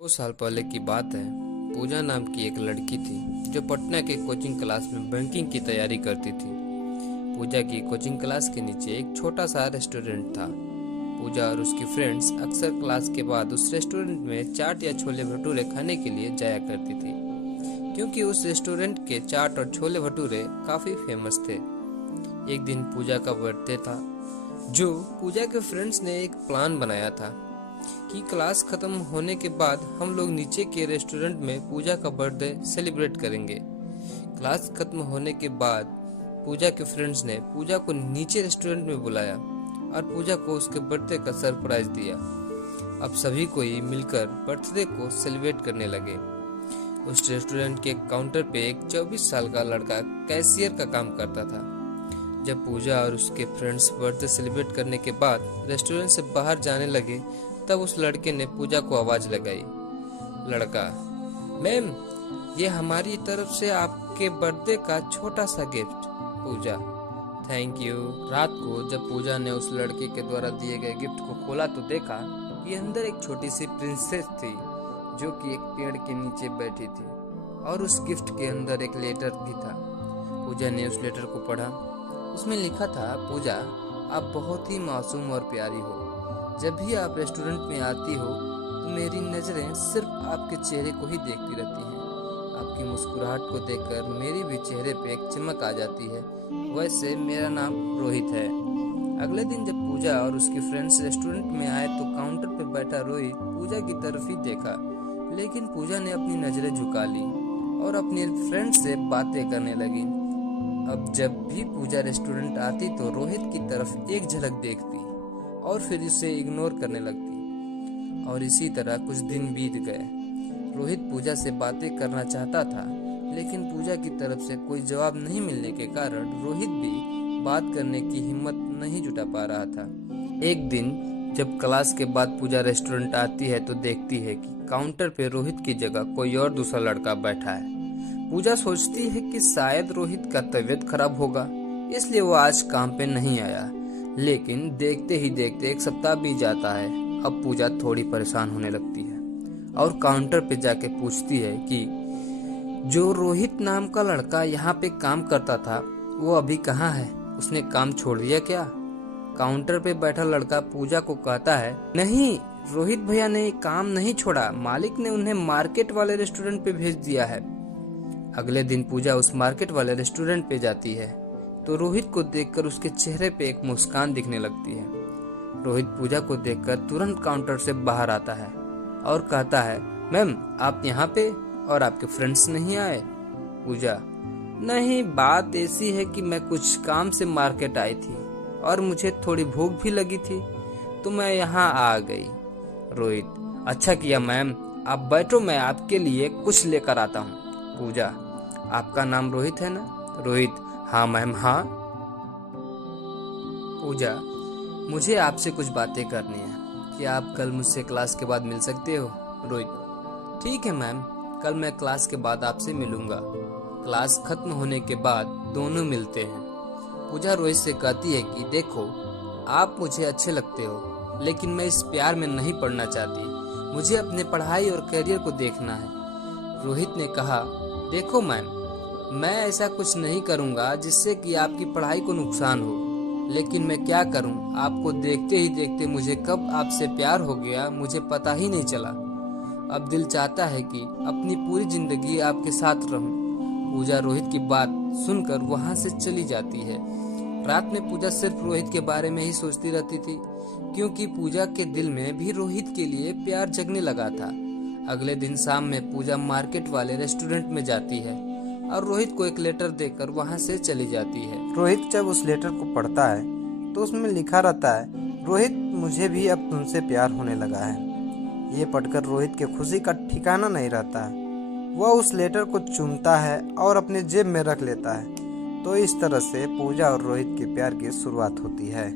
2 साल पहले की बात है। पूजा नाम की एक लड़की थी जो पटना के कोचिंग क्लास में बैंकिंग की तैयारी करती थी। पूजा की कोचिंग क्लास के नीचे एक छोटा सा रेस्टोरेंट था। पूजा और उसकी फ्रेंड्स अक्सर क्लास के बाद उस रेस्टोरेंट में चाट या छोले भटूरे खाने के लिए जाया करती थी, क्योंकि उस रेस्टोरेंट के चाट और छोले भटूरे काफ़ी फेमस थे। एक दिन पूजा का बर्थडे था, जो पूजा के फ्रेंड्स ने एक प्लान बनाया था कि क्लास खत्म होने के बाद हम लोग नीचे के रेस्टोरेंट में पूजा का बर्थडे सेलिब्रेट करेंगे। क्लास खत्म होने के बाद पूजा के फ्रेंड्स ने पूजा को नीचे रेस्टोरेंट में बुलाया और पूजा को उसके बर्थडे का सरप्राइज दिया। अब सभी कोई मिलकर बर्थडे को सेलिब्रेट करने लगे। उस रेस्टोरेंट के काउंटर पे एक 24 साल का लड़का कैशियर का काम करता था। जब पूजा और उसके फ्रेंड्स बर्थडे सेलिब्रेट करने के बाद रेस्टोरेंट से बाहर जाने लगे, तब उस लड़के ने पूजा को आवाज लगाई। लड़का: मैम, ये हमारी तरफ से आपके बर्थडे का छोटा सा गिफ्ट। Puja: thank you. रात को जब पूजा ने उस लड़के के द्वारा दिए गए गिफ्ट को खोला तो देखा कि अंदर एक छोटी सी प्रिंसेस थी, जो कि एक पेड़ के नीचे बैठी थी, और उस गिफ्ट के अंदर एक लेटर भी था। पूजा ने उस लेटर को पढ़ा। उसमें लिखा था: पूजा, आप बहुत ही मासूम और प्यारी हो। जब भी आप रेस्टोरेंट में आती हो तो मेरी नज़रें सिर्फ आपके चेहरे को ही देखती रहती हैं। आपकी मुस्कुराहट को देखकर मेरे भी चेहरे पे एक चमक आ जाती है। वैसे मेरा नाम रोहित है। अगले दिन जब पूजा और उसकी फ्रेंड्स रेस्टोरेंट में आए तो काउंटर पे बैठा रोहित पूजा की तरफ ही देखा, लेकिन पूजा ने अपनी नज़रें झुका ली और अपने फ्रेंड से बातें करने लगी। अब जब भी पूजा रेस्टोरेंट आती तो रोहित की तरफ एक झलक देखती और फिर इसे इग्नोर करने लगती, और इसी तरह कुछ दिन बीत गए। रोहित पूजा से बातें करना चाहता था, लेकिन पूजा की तरफ से कोई जवाब नहीं मिलने के कारण रोहित भी बात करने की हिम्मत नहीं जुटा पा रहा था। एक दिन जब क्लास के बाद पूजा रेस्टोरेंट आती है तो देखती है कि काउंटर पे रोहित की जगह कोई और दूसरा लड़का बैठा है। पूजा सोचती है कि शायद रोहित का तबीयत खराब होगा, इसलिए वो आज काम पे नहीं आया। लेकिन देखते ही देखते 1 सप्ताह बीत जाता है। अब पूजा थोड़ी परेशान होने लगती है और काउंटर पे जाके पूछती है कि जो रोहित नाम का लड़का यहाँ पे काम करता था वो अभी कहाँ है, उसने काम छोड़ दिया क्या? काउंटर पे बैठा लड़का पूजा को कहता है, नहीं, रोहित भैया ने काम नहीं छोड़ा, मालिक ने उन्हें मार्केट वाले रेस्टोरेंट पे भेज दिया है। अगले दिन पूजा उस मार्केट वाले रेस्टोरेंट पे जाती है तो रोहित को देखकर उसके चेहरे पे एक मुस्कान दिखने लगती है। रोहित पूजा को देखकर तुरंत काउंटर से बाहर आता है और कहता है, मैम, आप यहाँ पे और आपके फ्रेंड्स नहीं आए? पूजा: नहीं, बात ऐसी है कि मैं कुछ काम से मार्केट आई थी और मुझे थोड़ी भूख भी लगी थी तो मैं यहाँ आ गई। रोहित: अच्छा किया मैम, आप बैठो, मैं आपके लिए कुछ लेकर आता हूँ। पूजा: आपका नाम रोहित है ना? रोहित: हाँ मैम, हाँ। पूजा: मुझे आपसे कुछ बातें करनी है, क्या आप कल मुझसे क्लास के बाद मिल सकते हो? रोहित: ठीक है मैम, कल मैं क्लास के बाद आपसे मिलूंगा। क्लास खत्म होने के बाद दोनों मिलते हैं। पूजा रोहित से कहती है कि देखो, आप मुझे अच्छे लगते हो, लेकिन मैं इस प्यार में नहीं पड़ना चाहती, मुझे अपने पढ़ाई और करियर को देखना है। रोहित ने कहा, देखो मैम, मैं ऐसा कुछ नहीं करूंगा जिससे कि आपकी पढ़ाई को नुकसान हो, लेकिन मैं क्या करूं, आपको देखते ही देखते मुझे कब आपसे प्यार हो गया मुझे पता ही नहीं चला। अब दिल चाहता है कि अपनी पूरी जिंदगी आपके साथ रहूं। पूजा रोहित की बात सुनकर वहां से चली जाती है। रात में पूजा सिर्फ रोहित के बारे में ही सोचती रहती थी, क्योंकि पूजा के दिल में भी रोहित के लिए प्यार जगने लगा था। अगले दिन शाम में पूजा मार्केट वाले रेस्टोरेंट में जाती है और रोहित को एक लेटर देकर वहां से चली जाती है। रोहित जब उस लेटर को पढ़ता है तो उसमें लिखा रहता है, रोहित, मुझे भी अब तुमसे प्यार होने लगा है। ये पढ़कर रोहित के खुशी का ठिकाना नहीं रहता है। वह उस लेटर को चूमता है और अपने जेब में रख लेता है। तो इस तरह से पूजा और रोहित के प्यार की शुरुआत होती है।